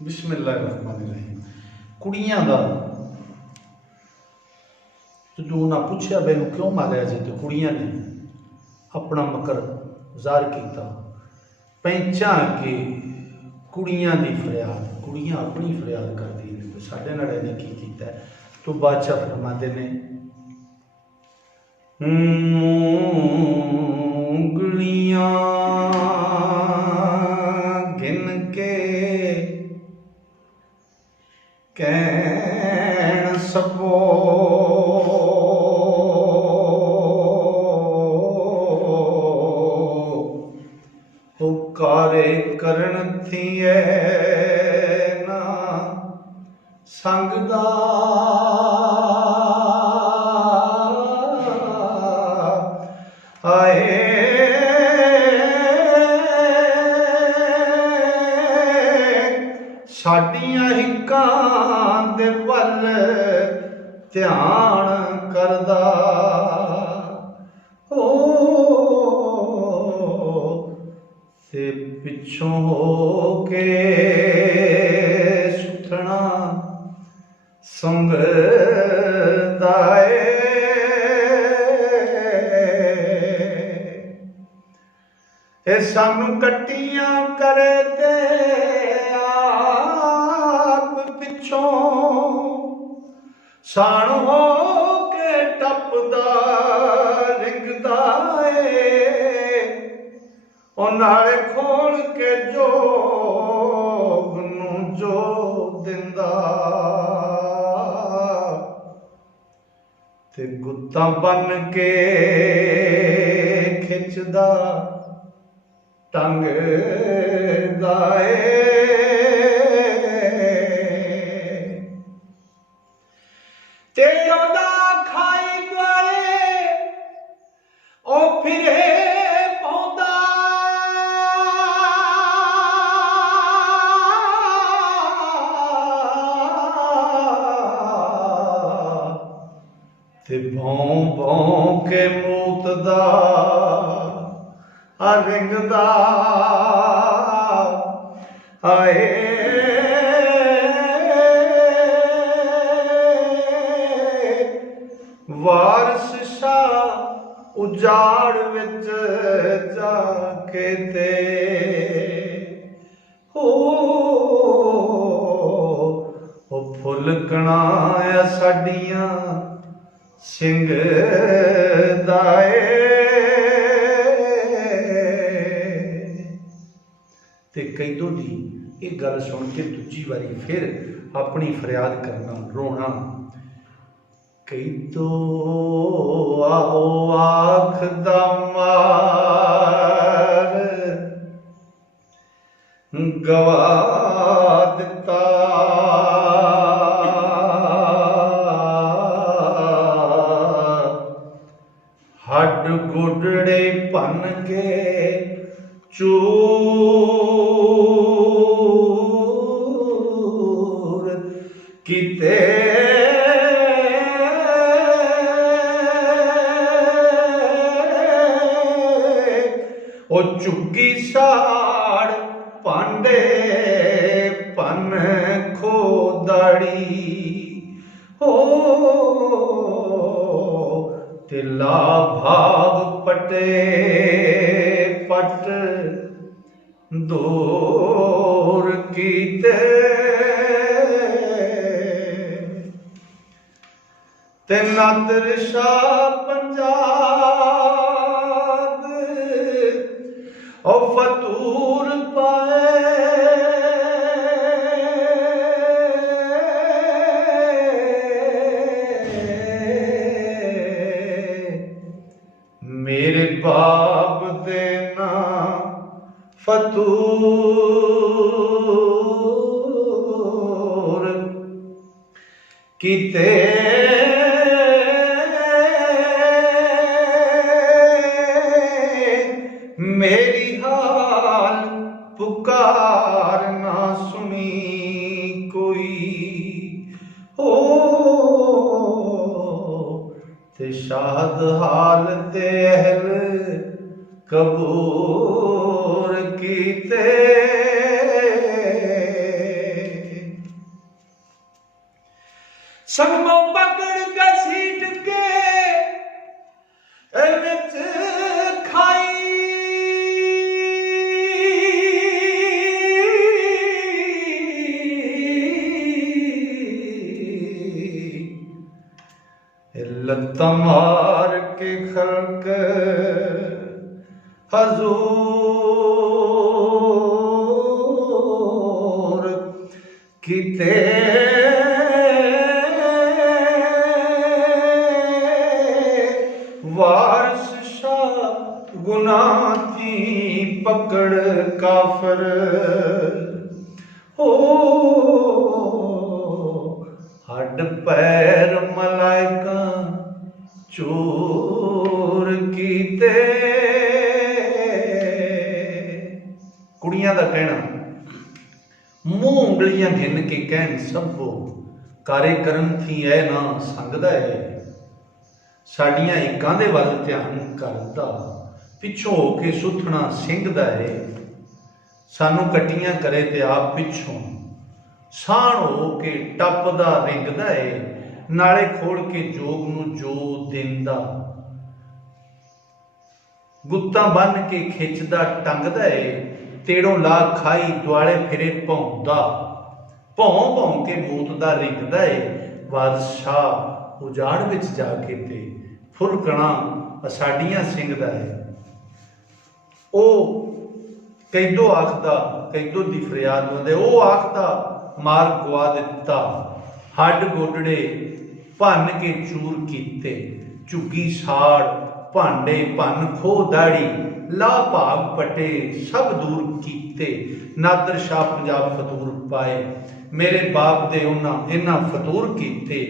बिस्मिल्लाहिर्रहमानिर्रहीम। कुड़ियां दा जो ना पूछया मैनू क्यों मारिया जी, तो कुड़ियां ने अपना मकर ज़ाहिर किया। पैंचा के कुड़ियां दी फरियाद, कुड़ियां अपनी फरियाद करती हैं तो साढ़े नाल ने की कीता है। तो बादशाह फरमाते ने उंगलियां गिन के कैन सबो कारे करन थिए ना संगदा आए साडियां हिक्कां दे वल ध्यान करदा ते पिछों हो के सुथना संभदा ए सानू कट्टियां करे ते आप पिछों साण हो के टपदा रिंगदा नाले खोल के जोग नू जो दिंदा ते गुत्ता बन के खिचदा टंग दाए ते ओदा खाई गए ओ फिरे पौधा ते भौं भौं के मूतदा रिंगदा आए वारस शाह उजाड़ विच जाके ते हो फुल कणाया साडियां सिंह दाए ते कैदों दी एक गल सुन के दूजी बारी फिर अपनी फरियाद करना रोना। कैदो आओ आख दा मार गवा दिता हड गुडड़े भन के चूर किते ओ चुगी साड़ पांडे पन खोदाड़ी हो तिला भाग पटे पट दूर कीते ते नादर शाह पंजाब ओ फतूर पाए मेरे बाप देना फतूर किते मेरी हाल पुकार ना सुनी कोई हो ते शाहद हाल ते अहल कबूर कीते संगमों पकड़ घसीट के विच खाई लत्ता मार के खलक हजूर किते वारिस शाह गुनाह की पकड़ काफर हो हड पैर मलाइका चूर कीते। कुड़ियां दा कहना मूंह उंगलियां गिन के कहन सभो कारे करन थी ऐ ना संगदा है साडियां इकां दे वल ध्यान करदा पिछों हो के सुथना सिंघदा है सानू कट्टियां करे ते आप पिछों ਸਾਣ ਹੋ ਕੇ ਟੱਪਦਾ ਰਿੰਗਦਾ ਏ ਨਾਲੇ ਖੋਲ ਕੇ ਜੋਗ ਨੂੰ ਜੋ ਦਿੰਦਾ ਗੁੱਤਾਂ ਬੰਨ ਕੇ ਖਿੱਚਦਾ ਟੰਗਦਾ ਏ ਤੇੜੋਂ ਲਾ ਖਾਈ ਦੁਆਲੇ ਫਿਰੇ ਭੌਂਦਾ ਭੌਂ ਭੌਂ ਕੇ ਮੂਤਦਾ ਰਿੰਗਦਾ ਏ ਬਾਦਸ਼ਾਹ ਉਜਾੜ ਵਿੱਚ ਜਾ ਕੇ ਤੇ ਫੁਰਕਣਾ ਅਸਾਡੀਆਂ ਸਿੰਘਦਾ ਏ। ਉਹ ਕੈਦੋ ਆਖਦਾ ਕੈਦੋ ਦੀ ਫਰਿਆਦ ਹੁੰਦੇ ਉਹ ਆਖਦਾ मार गवा दिता हड गोडड़े भन के चूर कीते झुग्गी साड़ भांडे भन खो दाड़ी ला भाग पटे सब दूर कीते नादर शाह पंजाब फतूर पाए मेरे बाप दे उन्हां इन्हां फतूर कीते